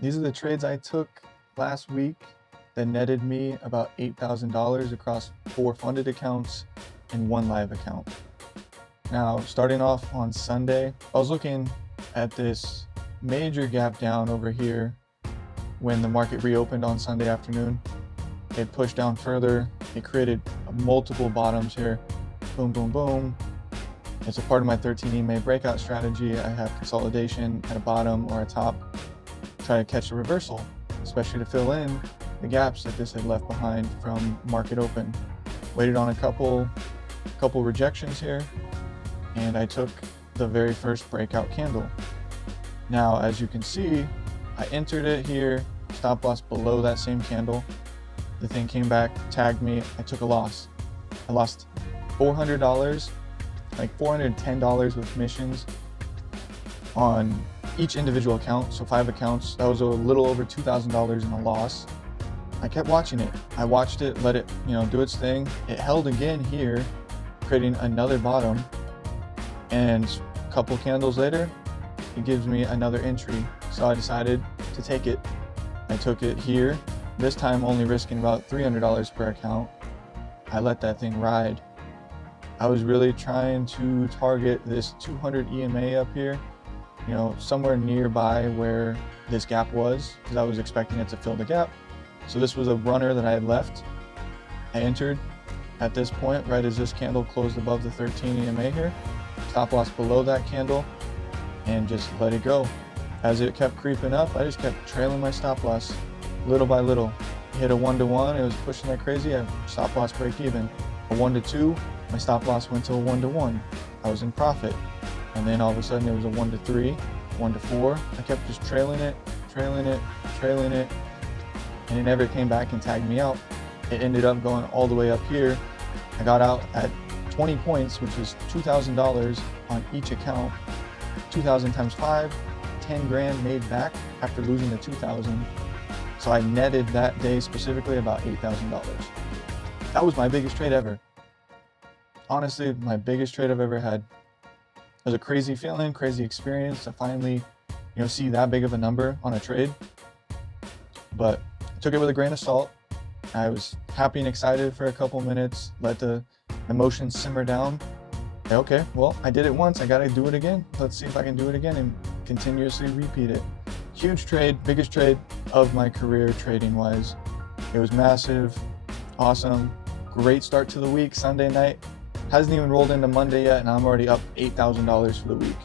These are the trades I took last week that netted me about $8,000 across 4 funded accounts and 1 live account. Now, starting off on Sunday, I was looking at this major gap down over here when the market reopened on Sunday afternoon. It pushed down further. It created multiple bottoms here. Boom, boom, boom. It's a part of my 13 EMA breakout strategy. I have consolidation at a bottom or a top. Try to catch a reversal, especially to fill in the gaps that this had left behind from market open. Waited on a couple rejections here, and I took the very first breakout candle. Now, as you can see, I entered it here, stop loss below that same candle. The thing came back, tagged me, I took a loss. I lost $400, like $410 with commissions on each individual account, so 5 accounts. That was a little over $2,000 in a loss. I kept watching it. I watched it, let it, do its thing. It held again here, creating another bottom. And a couple candles later, it gives me another entry. So I decided to take it. I took it here, this time only risking about $300 per account. I let that thing ride. I was really trying to target this 200 EMA up here, somewhere nearby where this gap was, because I was expecting it to fill the gap. So this was a runner that I had left. I entered at this point, right as this candle closed above the 13 EMA here. Stop loss below that candle, and just let it go. As it kept creeping up, I just kept trailing my stop loss little by little. Hit a 1-to-1, it was pushing like crazy, I stop loss break even. A 1-to-2, my stop loss went to a 1-to-1. I was in profit. And then all of a sudden it was a 1-to-3, 1-to-4. I kept just trailing it, and it never came back and tagged me out. It ended up going all the way up here. I got out at 20 points, which was $2,000 on each account. 2,000 times 5, 10 grand made back after losing the 2,000. So I netted that day specifically about $8,000. That was my biggest trade ever. Honestly, my biggest trade I've ever had. It was a crazy feeling, crazy experience to finally, see that big of a number on a trade. But I took it with a grain of salt. I was happy and excited for a couple minutes, let the emotions simmer down. Okay, well, I did it once, I gotta do it again. Let's see if I can do it again and continuously repeat it. Huge trade, biggest trade of my career trading wise. It was massive, awesome, great start to the week. Sunday night hasn't even rolled into Monday yet, and I'm already up $8,000 for the week.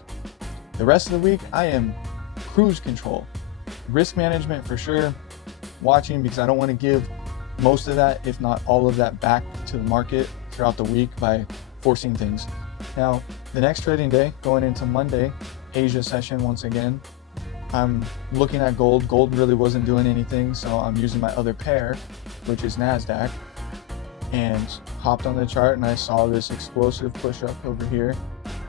The rest of the week, I am cruise control. Risk management for sure, watching, because I don't want to give most of that, if not all of that, back to the market throughout the week by forcing things. Now, the next trading day, going into Monday, Asia session once again, I'm looking at gold. Gold really wasn't doing anything, so I'm using my other pair, which is NASDAQ, and hopped on the chart, and I saw this explosive push up over here.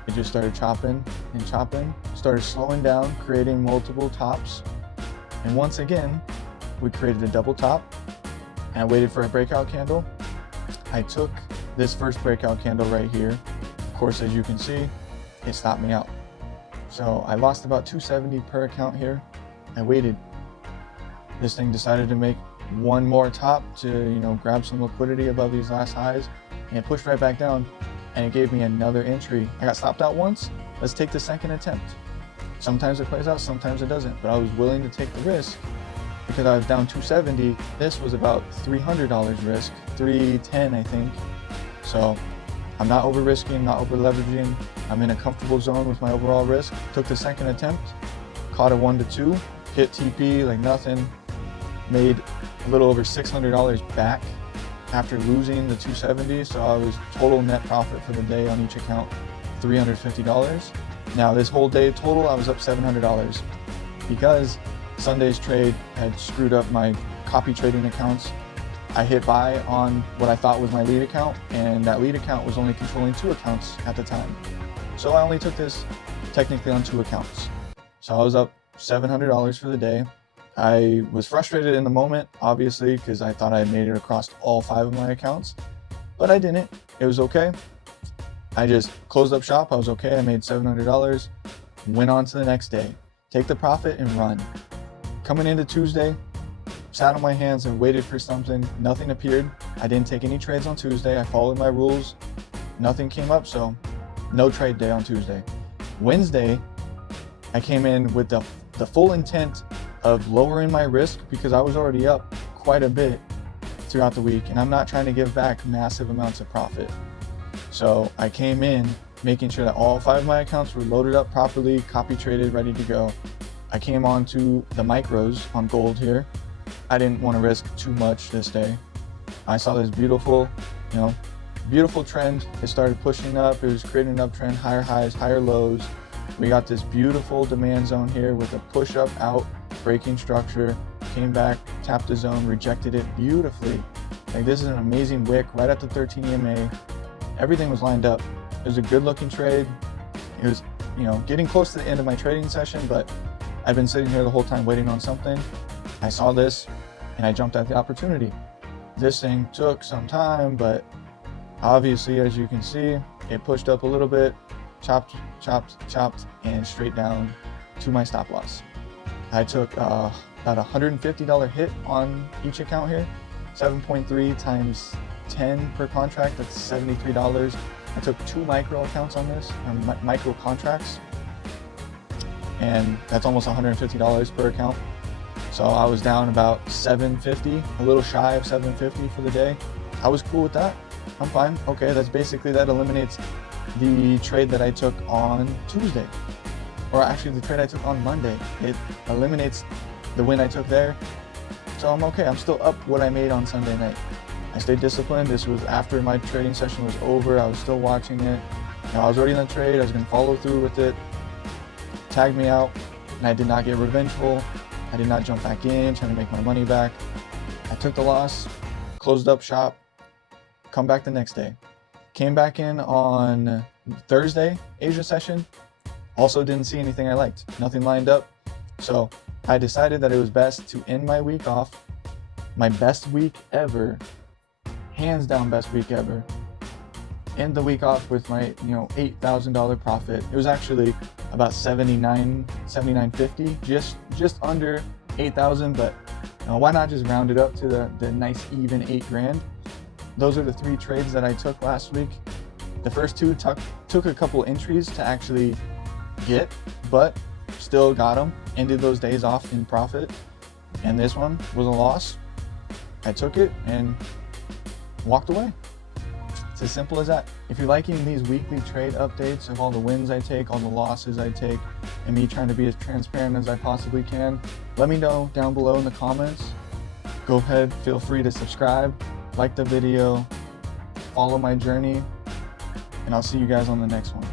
It just started chopping and chopping, started slowing down, creating multiple tops. And once again, we created a double top, and I waited for a breakout candle. I took this first breakout candle right here. Of course, as you can see, it stopped me out. So I lost about $270 per account here. I waited. This thing decided to make one more top to, grab some liquidity above these last highs, and it pushed right back down, and it gave me another entry. I got stopped out once. Let's take the second attempt. Sometimes it plays out, sometimes it doesn't, but I was willing to take the risk because I was down $270. This was about $300 risk, $310 I think. So I'm not over risking, not over leveraging. I'm in a comfortable zone with my overall risk. Took the second attempt, caught a 1-to-2, hit TP like nothing, made a little over $600 back after losing the 270. So I was total net profit for the day on each account, $350. Now this whole day total, I was up $700 because Sunday's trade had screwed up my copy trading accounts. I hit buy on what I thought was my lead account, and that lead account was only controlling 2 accounts at the time. So I only took this technically on 2 accounts. So I was up $700 for the day. I was frustrated in the moment, obviously, because I thought I had made it across all 5 of my accounts, but I didn't. It was okay. I just closed up shop. I was okay. I made $700, went on to the next day. Take the profit and run. coming into Tuesday, sat on my hands and waited for something. Nothing appeared. I didn't take any trades on Tuesday. I followed my rules. Nothing came up, so no trade day on Tuesday. Wednesday, I came in with the full intent of lowering my risk because I was already up quite a bit throughout the week, and I'm not trying to give back massive amounts of profit. So I came in making sure that all 5 of my accounts were loaded up properly, copy traded, ready to go. I came on to the micros on gold here. I didn't want to risk too much this day. I saw this beautiful trend. It started pushing up. It was creating an uptrend, higher highs, higher lows. We got this beautiful demand zone here with a push up out, breaking structure, came back, tapped the zone, rejected it beautifully. Like, this is an amazing wick right at the 13 EMA. Everything was lined up. It was a good looking trade. It was, getting close to the end of my trading session, but I've been sitting here the whole time waiting on something. I saw this and I jumped at the opportunity. This thing took some time, but obviously, as you can see, it pushed up a little bit, chopped, and straight down to my stop loss. I took about $150 hit on each account here, 7.3 times 10 per contract, that's $73. I took 2 micro accounts on this, micro contracts, and that's almost $150 per account. So I was down about $750, a little shy of $750 for the day. I was cool with that. I'm fine. Okay, that eliminates the trade that I took on Tuesday, or actually the trade I took on Monday. It eliminates the win I took there. So I'm okay. I'm still up what I made on Sunday night. I stayed disciplined. This was after my trading session was over. I was still watching it. I was already in the trade. I was going to follow through with it. Tagged me out, and I did not get revengeful. I did not jump back in, trying to make my money back. I took the loss, closed up shop, come back the next day. Came back in on Thursday, Asia session. Also didn't see anything I liked. Nothing lined up. So I decided that it was best to end my week off, my best week ever, hands down best week ever. End the week off with my $8,000 profit. It was actually about $79.50, just under 8,000, but why not just round it up to the nice even 8 grand. Those are the 3 trades that I took last week. The first 2 took a couple entries to actually get, but still got them, ended those days off in profit. And this one was a loss. I took it and walked away. It's as simple as that. If you're liking these weekly trade updates of all the wins I take, all the losses I take, and me trying to be as transparent as I possibly can, let me know down below in the comments. Go ahead, feel free to subscribe, like the video, follow my journey, and I'll see you guys on the next one.